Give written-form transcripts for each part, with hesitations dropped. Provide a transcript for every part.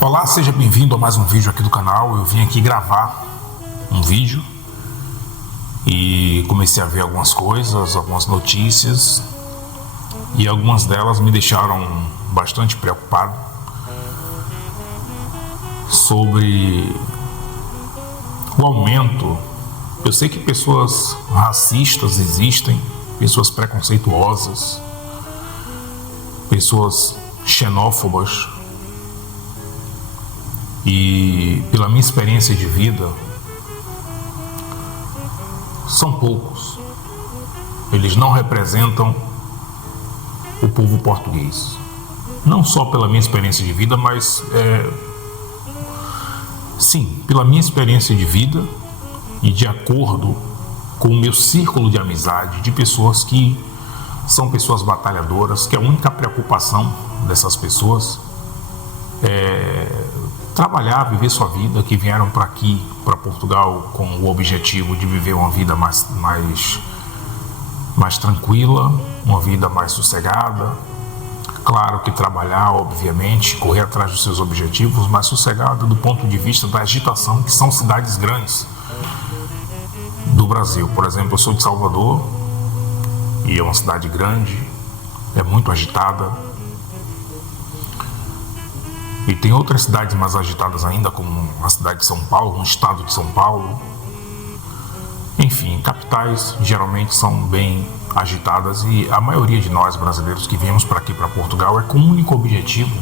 Olá, seja bem-vindo a mais um vídeo aqui do canal. Eu vim aqui gravar um vídeo e comecei a ver algumas coisas, algumas notícias, e algumas delas me deixaram bastante preocupado sobre o aumento. Eu sei que pessoas racistas existem, pessoas preconceituosas, pessoas xenófobas, e pela minha experiência de vida, são poucos. Eles não representam o povo português. Não só pela minha experiência de vida, mas sim, pela minha experiência de vida e de acordo com o meu círculo de amizade, de pessoas que são pessoas batalhadoras, que a única preocupação dessas pessoas é trabalhar, viver sua vida, que vieram para aqui, para Portugal, com o objetivo de viver uma vida mais tranquila, uma vida mais sossegada. Claro que trabalhar, obviamente, correr atrás dos seus objetivos, mas sossegada do ponto de vista da agitação, que são cidades grandes do Brasil. Por exemplo, eu sou de Salvador, e é uma cidade grande, é muito agitada. E tem outras cidades mais agitadas ainda, como a cidade de São Paulo, no estado de São Paulo. Enfim, capitais geralmente são bem agitadas, e a maioria de nós brasileiros que viemos para aqui, para Portugal, é com o único objetivo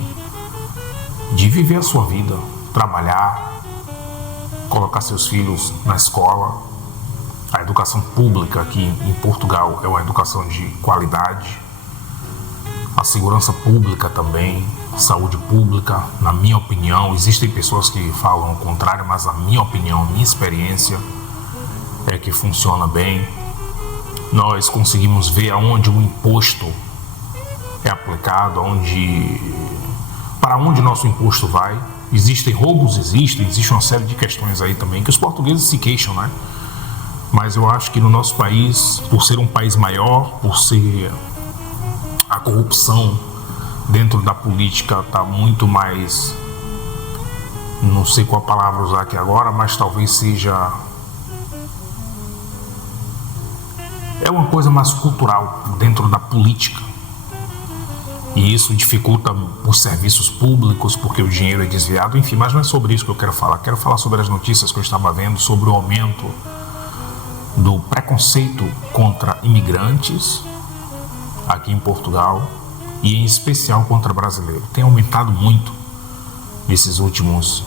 de viver a sua vida, trabalhar, colocar seus filhos na escola. A educação pública aqui em Portugal é uma educação de qualidade. A segurança pública também, saúde pública, na minha opinião, existem pessoas que falam o contrário, mas a minha opinião, a minha experiência é que funciona bem. Nós conseguimos ver aonde o imposto é aplicado, para onde nosso imposto vai. Existem roubos, existe uma série de questões aí também que os portugueses se queixam, né? Mas eu acho que no nosso país, por ser um país maior, por ser a corrupção dentro da política está muito mais, não sei qual palavra usar aqui agora, mas talvez seja, é uma coisa mais cultural dentro da política, e isso dificulta os serviços públicos porque o dinheiro é desviado, enfim. Mas não é sobre isso que eu quero falar sobre as notícias que eu estava vendo sobre o aumento do preconceito contra imigrantes aqui em Portugal, e em especial contra brasileiro. Tem aumentado muito nesses últimos,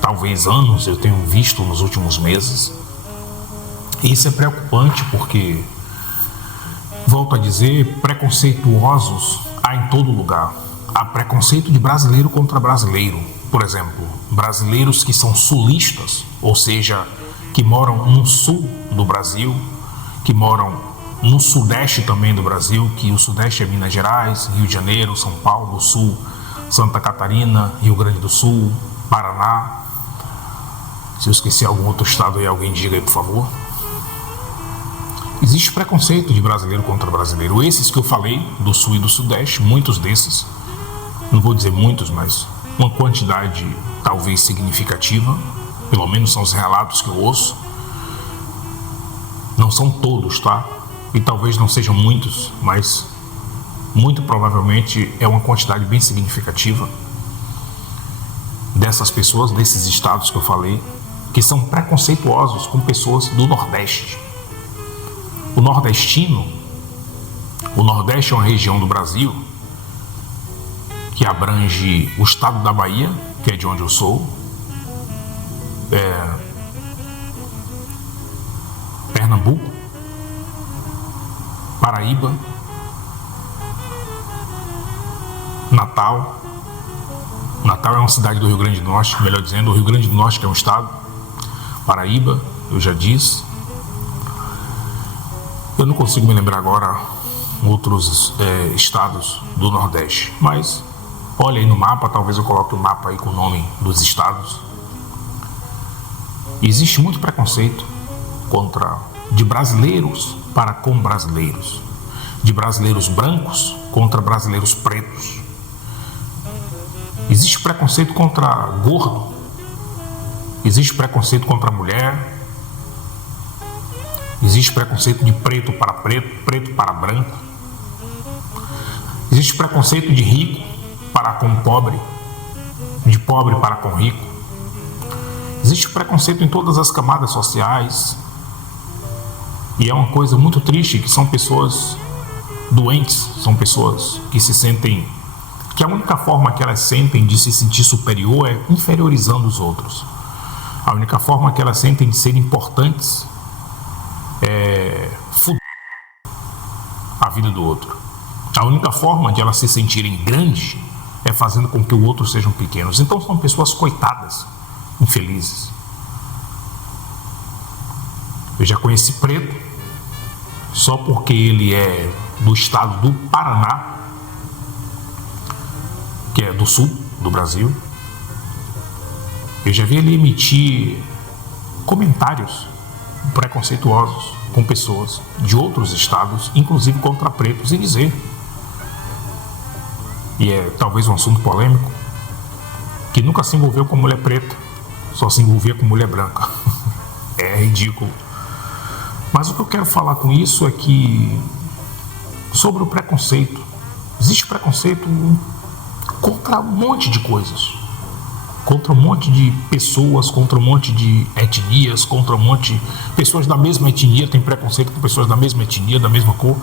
talvez, anos. Eu tenho visto nos últimos meses. E isso é preocupante porque, volto a dizer, preconceituosos há em todo lugar. Há preconceito de brasileiro contra brasileiro. Por exemplo, brasileiros que são sulistas, ou seja, que moram no sul do Brasil, que moram no sudeste também do Brasil, que o sudeste é Minas Gerais, Rio de Janeiro, São Paulo, sul, Santa Catarina, Rio Grande do Sul, Paraná. Se eu esqueci algum outro estado aí, alguém diga aí, por favor. Existe preconceito de brasileiro contra brasileiro. Esses que eu falei, do sul e do sudeste, muitos desses, não vou dizer muitos, mas uma quantidade talvez significativa, pelo menos são os relatos que eu ouço. Não são todos, tá? E talvez não sejam muitos, mas muito provavelmente é uma quantidade bem significativa dessas pessoas, desses estados que eu falei, que são preconceituosos com pessoas do Nordeste. O Nordeste é uma região do Brasil que abrange o estado da Bahia, que é de onde eu sou, Pernambuco, Paraíba, Natal. Natal é uma cidade do Rio Grande do Norte, melhor dizendo, o Rio Grande do Norte, que é um estado. Paraíba, eu já disse. Eu não consigo me lembrar agora outros estados do Nordeste, mas olha aí no mapa, talvez eu coloque o mapa aí com o nome dos estados. Existe muito preconceito de brasileiros para com brasileiros, de brasileiros brancos contra brasileiros pretos. Existe preconceito contra gordo, existe preconceito contra mulher, existe preconceito de preto para preto, preto para branco, existe preconceito de rico para com pobre, de pobre para com rico. Existe preconceito em todas as camadas sociais. E é uma coisa muito triste que são pessoas doentes, são pessoas que se sentem, que a única forma que elas sentem de se sentir superior é inferiorizando os outros. A única forma que elas sentem de ser importantes é fuder a vida do outro. A única forma de elas se sentirem grandes é fazendo com que o outro sejam pequenos. Então são pessoas coitadas, infelizes. Eu já conheci preto só porque ele é do estado do Paraná, que é do sul do Brasil. Eu já vi ele emitir comentários preconceituosos com pessoas de outros estados, inclusive contra pretos, e dizer, e é talvez um assunto polêmico, que nunca se envolveu com mulher preta, só se envolvia com mulher branca. É ridículo. Mas o que eu quero falar com isso é que, sobre o preconceito, existe preconceito contra um monte de coisas, contra um monte de pessoas, contra um monte de etnias, contra um monte de pessoas da mesma etnia, tem preconceito com pessoas da mesma etnia, da mesma cor.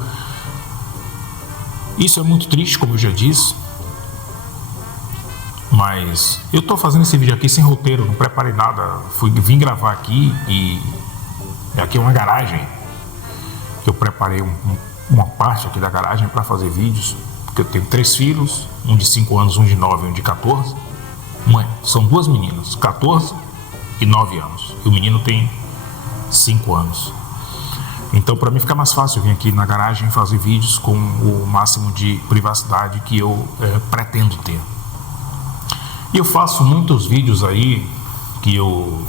Isso é muito triste, como eu já disse, mas eu estou fazendo esse vídeo aqui sem roteiro, não preparei nada, vim gravar aqui e aqui é uma garagem, que eu preparei uma parte aqui da garagem para fazer vídeos, porque eu tenho 3 filhos, um de 5 anos, um de 9 e um de 14. São 2 meninas, 14 e 9 anos, e o menino tem 5 anos. Então, para mim fica mais fácil vir aqui na garagem fazer vídeos com o máximo de privacidade que eu pretendo ter. E eu faço muitos vídeos aí que eu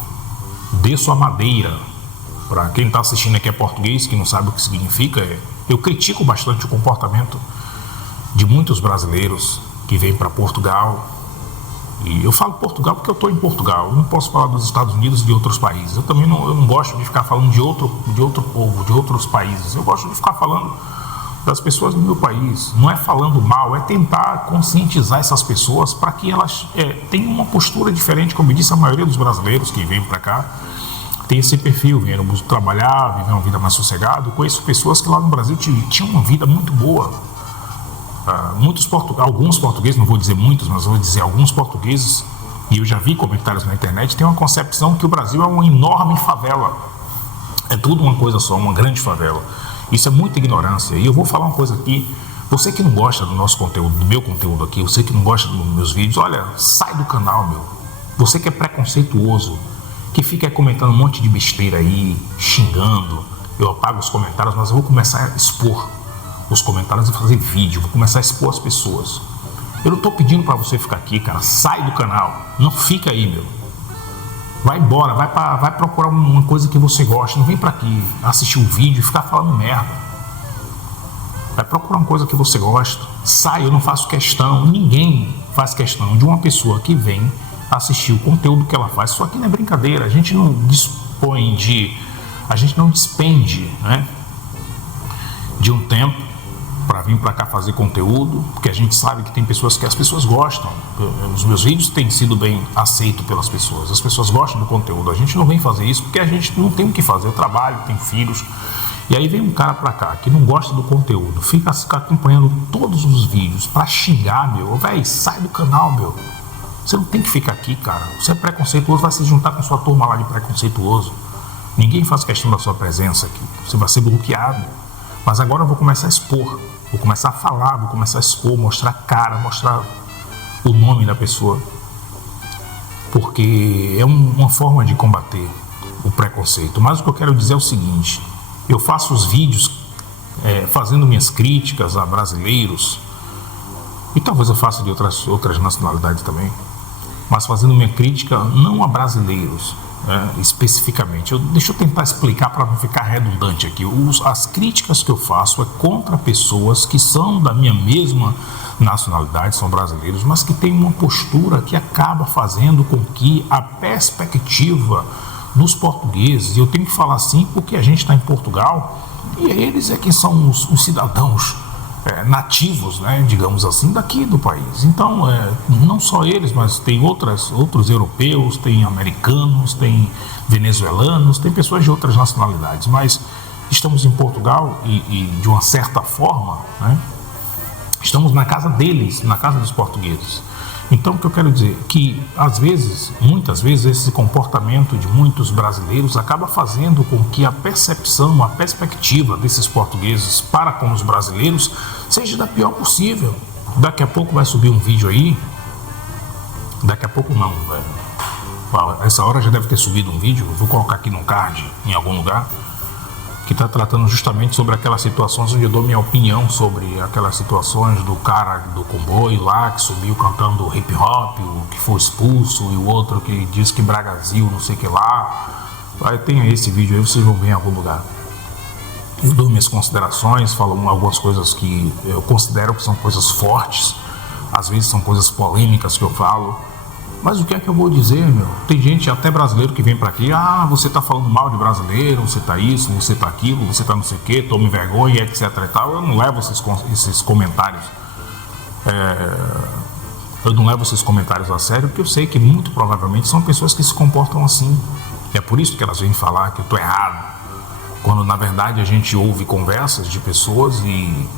desço a madeira. Para quem está assistindo aqui é português, que não sabe o que significa, eu critico bastante o comportamento de muitos brasileiros que vêm para Portugal. E eu falo Portugal porque eu estou em Portugal, eu não posso falar dos Estados Unidos e de outros países. Eu também não gosto de ficar falando de outro povo, de outros países. Eu gosto de ficar falando das pessoas do meu país. Não é falando mal, é tentar conscientizar essas pessoas para que elas tenham uma postura diferente. Como eu disse, a maioria dos brasileiros que vêm para cá tem esse perfil, vieram trabalhar, viver uma vida mais sossegada. Eu conheço pessoas que lá no Brasil tinham uma vida muito boa. Alguns portugueses, não vou dizer muitos, mas vou dizer alguns portugueses, e eu já vi comentários na internet, tem uma concepção que o Brasil é uma enorme favela. É tudo uma coisa só, uma grande favela. Isso é muita ignorância. E eu vou falar uma coisa aqui, você que não gosta do nosso conteúdo, do meu conteúdo aqui, você que não gosta dos meus vídeos, olha, sai do canal, meu. Você que é preconceituoso, que fica comentando um monte de besteira aí, xingando, eu apago os comentários, mas eu vou começar a expor os comentários e fazer vídeo, vou começar a expor as pessoas. Eu não tô pedindo para você ficar aqui, cara, sai do canal, não fica aí, meu. Vai embora, vai procurar uma coisa que você gosta, não vem para aqui assistir um vídeo e ficar falando merda. Vai procurar uma coisa que você gosta, sai, eu não faço questão, ninguém faz questão de uma pessoa que vem assistir o conteúdo que ela faz. Isso aqui não é brincadeira, a gente não despende, né, de um tempo para vir para cá fazer conteúdo, porque a gente sabe que tem pessoas que as pessoas gostam. Os meus vídeos têm sido bem aceitos pelas pessoas, as pessoas gostam do conteúdo. A gente não vem fazer isso porque a gente não tem o que fazer. Eu trabalho, tenho filhos, e aí vem um cara para cá que não gosta do conteúdo, fica acompanhando todos os vídeos para xingar, meu. Véi, sai do canal, meu. Você não tem que ficar aqui, cara. Você é preconceituoso, vai se juntar com sua turma lá de preconceituoso. Ninguém faz questão da sua presença aqui. Você vai ser bloqueado. Mas agora eu vou começar a expor, vou começar a falar, vou começar a expor, mostrar a cara, mostrar o nome da pessoa. Porque é uma forma de combater o preconceito. Mas o que eu quero dizer é o seguinte, eu faço os vídeos fazendo minhas críticas a brasileiros, e talvez eu faça de outras nacionalidades também, mas fazendo minha crítica não a brasileiros, especificamente. Deixa eu tentar explicar para não ficar redundante aqui. As críticas que eu faço é contra pessoas que são da minha mesma nacionalidade, são brasileiros, mas que têm uma postura que acaba fazendo com que a perspectiva dos portugueses, e eu tenho que falar assim porque a gente está em Portugal e eles é que são os cidadãos nativos, né, digamos assim, daqui do país. Então, não só eles, mas tem outros europeus, tem americanos, tem venezuelanos, tem pessoas de outras nacionalidades, mas estamos em Portugal e de uma certa forma, né, estamos na casa deles, na casa dos portugueses. Então, o que eu quero dizer é que, às vezes, muitas vezes, esse comportamento de muitos brasileiros acaba fazendo com que a percepção, a perspectiva desses portugueses para com os brasileiros seja da pior possível. Daqui a pouco vai subir um vídeo aí, daqui a pouco não, velho. Essa hora já deve ter subido um vídeo, eu vou colocar aqui no card, em algum lugar, que está tratando justamente sobre aquelas situações onde eu dou minha opinião sobre aquelas situações do cara do comboio lá que subiu cantando hip hop, o que foi expulso, e o outro que diz que Brasil, não sei o que lá. Aí tem esse vídeo aí, vocês vão ver em algum lugar. Eu dou minhas considerações, falo algumas coisas que eu considero que são coisas fortes, às vezes são coisas polêmicas que eu falo. Mas o que é que eu vou dizer, meu? Tem gente, até brasileiro, que vem pra aqui, você tá falando mal de brasileiro, você tá isso, você tá aquilo, você tá não sei o que, tome vergonha, etc e tal. Eu não levo esses comentários. Eu não levo esses comentários a sério, porque eu sei que muito provavelmente são pessoas que se comportam assim. É por isso que elas vêm falar que eu tô errado. Quando na verdade a gente ouve conversas de pessoas e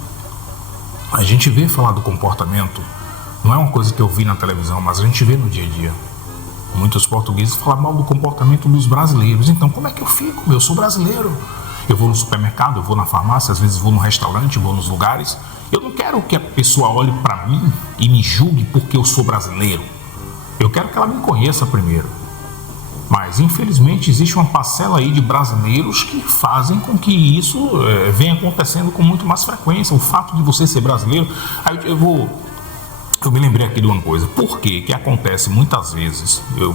a gente vê falar do comportamento. Não é uma coisa que eu vi na televisão, mas a gente vê no dia a dia. Muitos portugueses falam mal do comportamento dos brasileiros. Então, como é que eu fico? Eu sou brasileiro. Eu vou no supermercado, eu vou na farmácia, às vezes vou no restaurante, vou nos lugares. Eu não quero que a pessoa olhe para mim e me julgue porque eu sou brasileiro. Eu quero que ela me conheça primeiro. Mas, infelizmente, existe uma parcela aí de brasileiros que fazem com que isso venha acontecendo com muito mais frequência. O fato de você ser brasileiro... Eu me lembrei aqui de uma coisa. Por que acontece muitas vezes, eu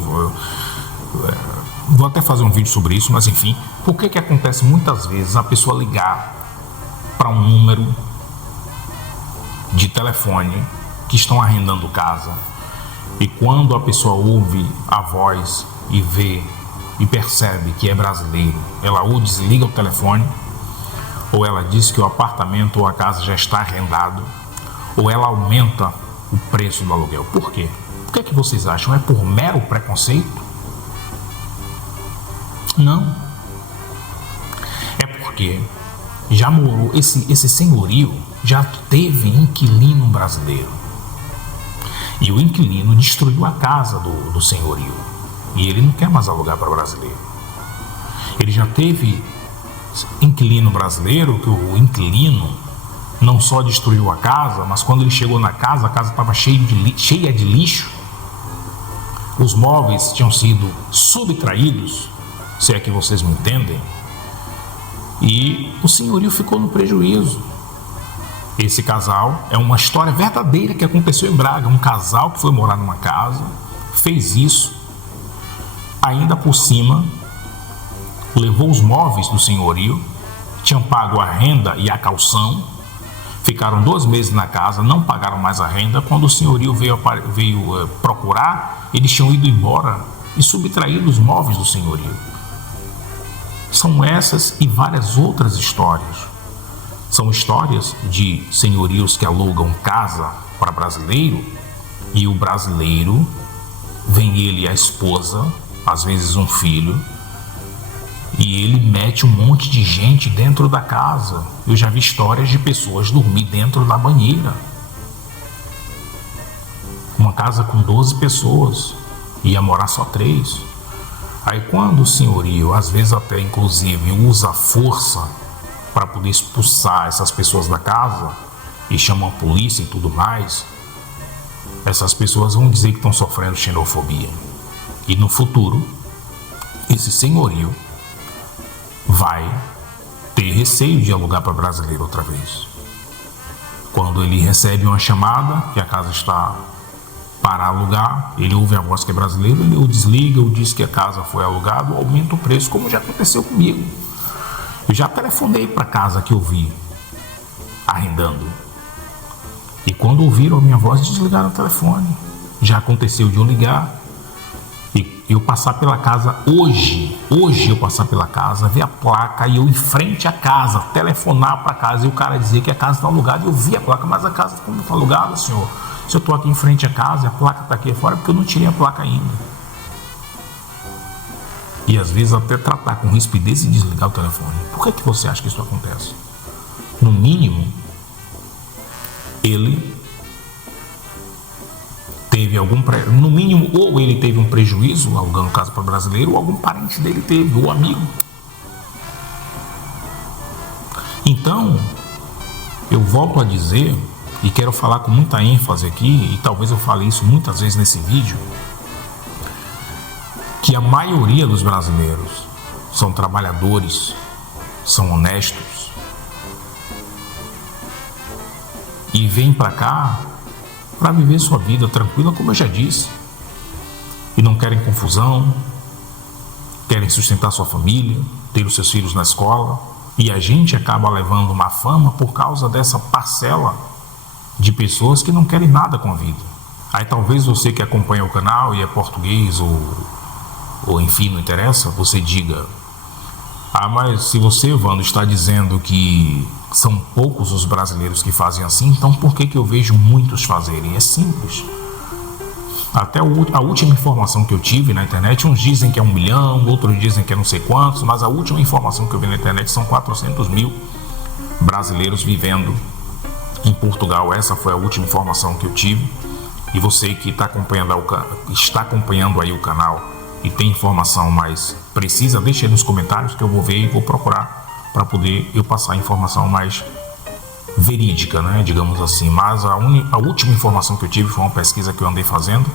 vou até fazer um vídeo sobre isso, mas enfim, por que acontece muitas vezes a pessoa ligar para um número de telefone que estão arrendando casa e quando a pessoa ouve a voz e vê e percebe que é brasileiro, ela ou desliga o telefone, ou ela diz que o apartamento ou a casa já está arrendado, ou ela aumenta o preço do aluguel. Por quê? O que vocês acham? É por mero preconceito? Não. É porque já morou, esse senhorio já teve inquilino brasileiro. E o inquilino destruiu a casa do senhorio. E ele não quer mais alugar para brasileiro. Ele já teve inquilino brasileiro, que o inquilino não só destruiu a casa, mas quando ele chegou na casa, a casa estava cheia de lixo. Os móveis tinham sido subtraídos, se é que vocês me entendem. E o senhorio ficou no prejuízo. Esse casal é uma história verdadeira que aconteceu em Braga. Um casal que foi morar numa casa, fez isso, ainda por cima, levou os móveis do senhorio, tinham pago a renda e a calção, ficaram 2 meses na casa, não pagaram mais a renda. Quando o senhorio veio procurar, eles tinham ido embora e subtraído os móveis do senhorio. São essas e várias outras histórias. São histórias de senhorios que alugam casa para brasileiro e o brasileiro, vem ele e a esposa, às vezes um filho, e ele mete um monte de gente dentro da casa. Eu já vi histórias de pessoas dormir dentro da banheira. Uma casa com 12 pessoas, ia morar só 3. Aí quando o senhorio, às vezes até inclusive, usa a força para poder expulsar essas pessoas da casa e chama a polícia e tudo mais, essas pessoas vão dizer que estão sofrendo xenofobia. E no futuro, esse senhorio vai ter receio de alugar para brasileiro outra vez. Quando ele recebe uma chamada que a casa está para alugar, ele ouve a voz que é brasileiro, ele ou desliga ou diz que a casa foi alugada, ou aumenta o preço, como já aconteceu comigo. Eu já telefonei para a casa que eu vi arrendando E quando ouviram a minha voz, desligaram o telefone. Já aconteceu de eu ligar e eu passar pela casa hoje eu passar pela casa, ver a placa e eu em frente à casa, telefonar para casa e o cara dizer que a casa está alugada. Eu vi a placa, mas a casa como está alugada, senhor? Se eu estou aqui em frente à casa e a placa está aqui fora, porque eu não tirei a placa ainda. E às vezes até tratar com rispidez e desligar o telefone. Por que você acha que isso acontece? No mínimo, ele teve no mínimo, ou ele teve um prejuízo alugando casa para brasileiro, ou algum parente dele teve, ou amigo. Então, eu volto a dizer, e quero falar com muita ênfase aqui, e talvez eu fale isso muitas vezes nesse vídeo, que a maioria dos brasileiros são trabalhadores, são honestos, e vêm para cá para viver sua vida tranquila, como eu já disse, e não querem confusão, querem sustentar sua família, ter os seus filhos na escola, e a gente acaba levando uma fama por causa dessa parcela de pessoas que não querem nada com a vida. Aí talvez você que acompanha o canal e é português ou enfim, não interessa, você diga: ah, mas se você, Evandro, está dizendo que são poucos os brasileiros que fazem assim, então por que eu vejo muitos fazerem? É simples. Até a última informação que eu tive na internet, uns dizem que é 1 milhão, outros dizem que é não sei quantos, mas a última informação que eu vi na internet são 400 mil brasileiros vivendo em Portugal. Essa foi a última informação que eu tive. E você que está acompanhando aí o canal e tem informação mais precisa, deixa aí nos comentários que eu vou ver e vou procurar para poder eu passar a informação mais verídica, né, digamos assim. Mas a última informação que eu tive foi uma pesquisa que eu andei fazendo,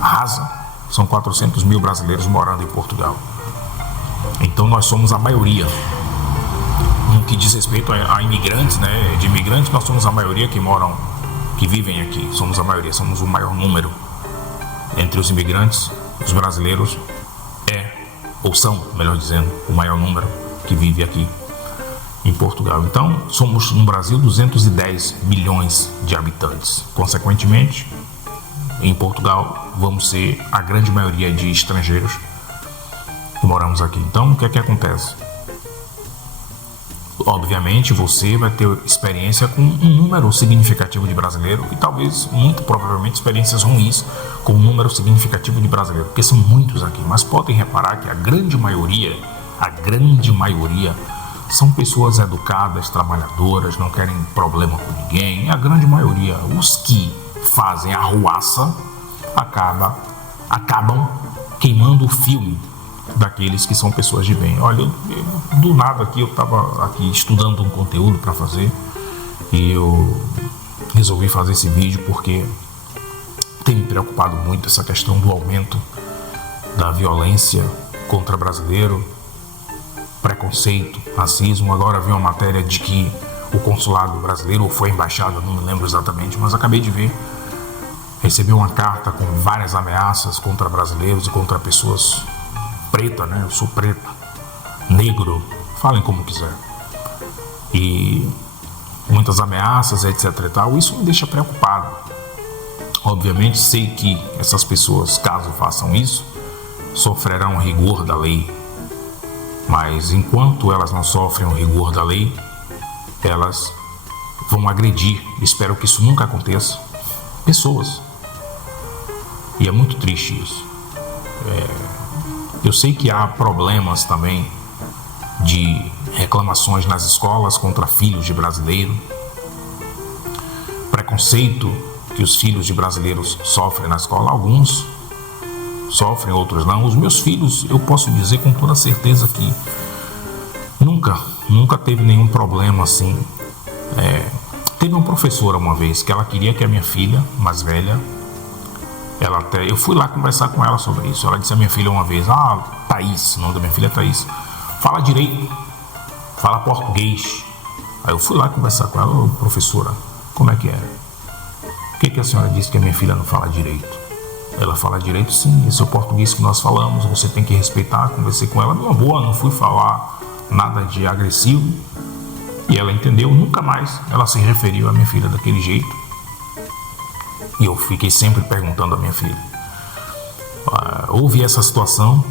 rasa, são 400 mil brasileiros morando em Portugal. Então nós somos a maioria. No que diz respeito a imigrantes, né, de imigrantes, nós somos a maioria que vivem aqui, somos a maioria, somos o maior número. Entre os imigrantes, os brasileiros ou são, melhor dizendo, o maior número que vive aqui em Portugal. Então, somos no Brasil 210 milhões de habitantes. Consequentemente, em Portugal, vamos ser a grande maioria de estrangeiros que moramos aqui. Então, o que é que acontece? Obviamente, você vai ter experiência com um número significativo de brasileiros e talvez, muito provavelmente, experiências ruins com um número significativo de brasileiros, porque são muitos aqui. Mas podem reparar que a grande maioria são pessoas educadas, trabalhadoras, não querem problema com ninguém. A grande maioria, os que fazem a arruaça, acabam queimando o filme daqueles que são pessoas de bem. Olha, do nada aqui, eu estava aqui estudando um conteúdo para fazer e eu resolvi fazer esse vídeo porque tem me preocupado muito essa questão do aumento da violência contra brasileiro, preconceito, racismo. Agora vi uma matéria de que o consulado brasileiro, ou foi a embaixada, não me lembro exatamente, mas acabei de ver, recebeu uma carta com várias ameaças contra brasileiros e contra pessoas preta, né? Eu sou preto, negro, falem como quiser. E muitas ameaças, etc e tal. Isso me deixa preocupado. Obviamente sei que essas pessoas, caso façam isso, sofrerão o rigor da lei. Mas enquanto elas não sofrem o rigor da lei, elas vão agredir, espero que isso nunca aconteça, pessoas. E é muito triste isso. Eu sei que há problemas também de reclamações nas escolas contra filhos de brasileiro, preconceito que os filhos de brasileiros sofrem na escola. Alguns sofrem, outros não. Os meus filhos, eu posso dizer com toda certeza que nunca teve nenhum problema assim. Teve uma professora uma vez que ela queria que a minha filha mais velha, eu fui lá conversar com ela sobre isso. Ela disse a minha filha uma vez: Thaís, o nome da minha filha é Thaís, fala direito, fala português. Aí eu fui lá conversar com ela: professora, como é que é? Por que a senhora disse que a minha filha não fala direito? Ela fala direito sim, esse é o português que nós falamos, você tem que respeitar. Conversei com ela numa boa, não fui falar nada de agressivo. E ela entendeu, nunca mais ela se referiu à minha filha daquele jeito. E eu fiquei sempre perguntando à minha filha. Houve essa situação,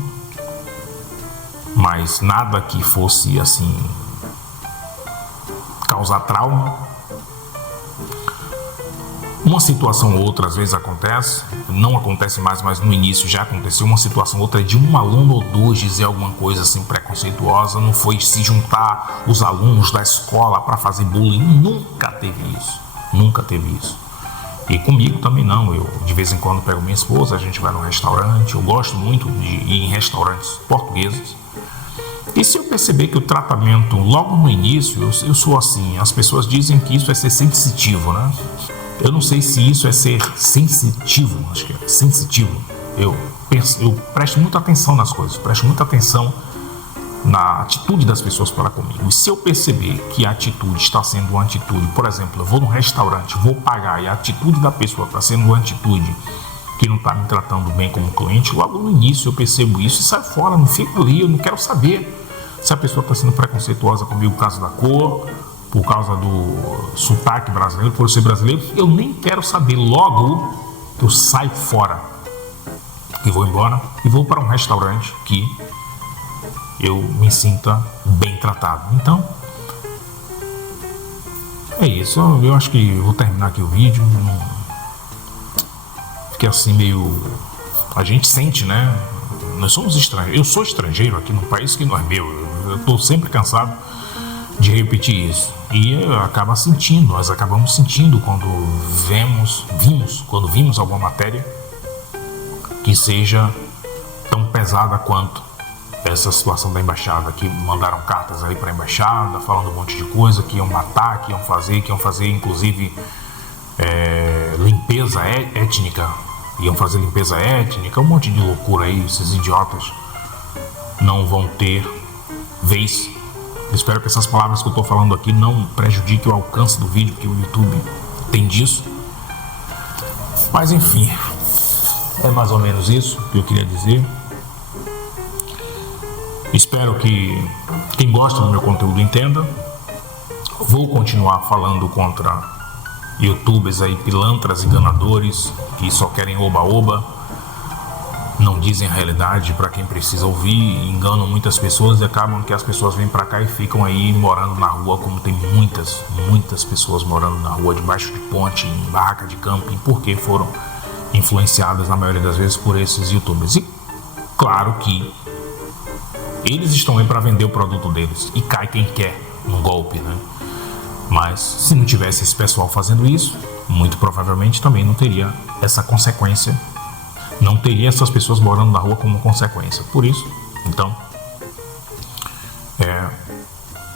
mas nada que fosse assim causar trauma. Uma situação ou outra às vezes acontece, não acontece mais, mas no início já aconteceu uma situação ou outra de um aluno ou dois dizer alguma coisa assim preconceituosa, não foi se juntar os alunos da escola para fazer bullying, nunca teve isso, nunca teve isso. E comigo também não, eu de vez em quando pego minha esposa, a gente vai no restaurante, eu gosto muito de ir em restaurantes portugueses. E se eu perceber que o tratamento logo no início, eu sou assim, as pessoas dizem que isso é ser sensitivo, né? Eu não sei se isso é ser sensitivo, acho que é sensitivo. Eu presto muita atenção nas coisas, presto muita atenção na atitude das pessoas para comigo. E se eu perceber que a atitude está sendo uma atitude, por exemplo, eu vou num restaurante, vou pagar e a atitude da pessoa está sendo uma atitude que não está me tratando bem como cliente, logo no início eu percebo isso e saio fora, não fico ali, eu não quero saber se a pessoa está sendo preconceituosa comigo por causa da cor, por causa do sotaque brasileiro, por ser brasileiro, eu nem quero saber. Logo eu saio fora e vou embora e vou para um restaurante que eu me sinta bem tratado. Então é isso, eu acho que vou terminar aqui o vídeo. Fiquei assim meio, a gente sente, né? Nós somos estrangeiros, eu sou estrangeiro aqui num país que não é meu, eu estou sempre cansado de repetir isso. E acaba sentindo, nós acabamos sentindo quando vimos alguma matéria que seja tão pesada quanto essa situação da embaixada, que mandaram cartas aí para a embaixada falando um monte de coisa, que iam matar, que iam fazer inclusive limpeza étnica, iam fazer limpeza étnica, um monte de loucura aí. Esses idiotas não vão ter vez. Espero que essas palavras que eu estou falando aqui não prejudiquem o alcance do vídeo, que o YouTube tem disso. Mas enfim, é mais ou menos isso que eu queria dizer. Espero que quem gosta do meu conteúdo entenda. Vou continuar falando contra youtubers aí, pilantras, enganadores, que só querem oba-oba, não dizem a realidade para quem precisa ouvir, enganam muitas pessoas e acabam que as pessoas vêm para cá e ficam aí morando na rua, como tem muitas pessoas morando na rua, debaixo de ponte, em barraca de camping, porque foram influenciadas na maioria das vezes por esses youtubers. E claro que eles estão aí para vender o produto deles e cai quem quer no golpe, né? Mas se não tivesse esse pessoal fazendo isso, muito provavelmente também não teria essa consequência, não teria essas pessoas morando na rua como consequência. Por isso, então,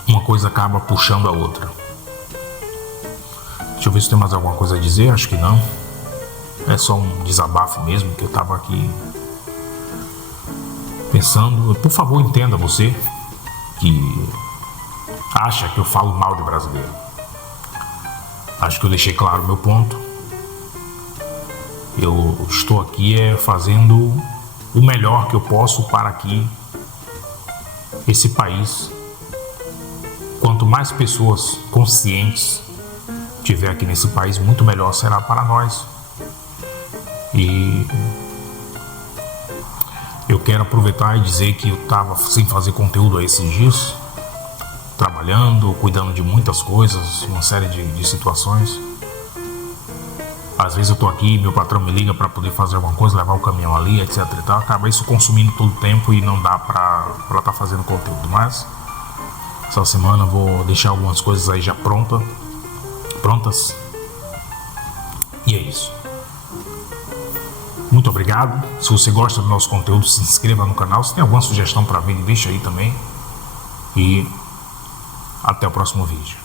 uma coisa acaba puxando a outra. Deixa eu ver se tem mais alguma coisa a dizer, acho que não. É só um desabafo mesmo, que eu estava aqui pensando. Por favor, entenda, você que acha que eu falo mal de brasileiro. Acho que eu deixei claro o meu ponto. Eu estou aqui fazendo o melhor que eu posso para que esse país, quanto mais pessoas conscientes tiver aqui nesse país, muito melhor será para nós. E eu quero aproveitar e dizer que eu estava sem fazer conteúdo a esses dias, trabalhando, cuidando de muitas coisas, uma série de situações. Às vezes eu tô aqui, meu patrão me liga para poder fazer alguma coisa, levar o caminhão ali, etc e tal. Acaba isso consumindo todo o tempo e não dá para estar fazendo conteúdo. Mas essa semana eu vou deixar algumas coisas aí já prontas. E é isso. Muito obrigado. Se você gosta do nosso conteúdo, se inscreva no canal. Se tem alguma sugestão para vir, deixa aí também. E até o próximo vídeo.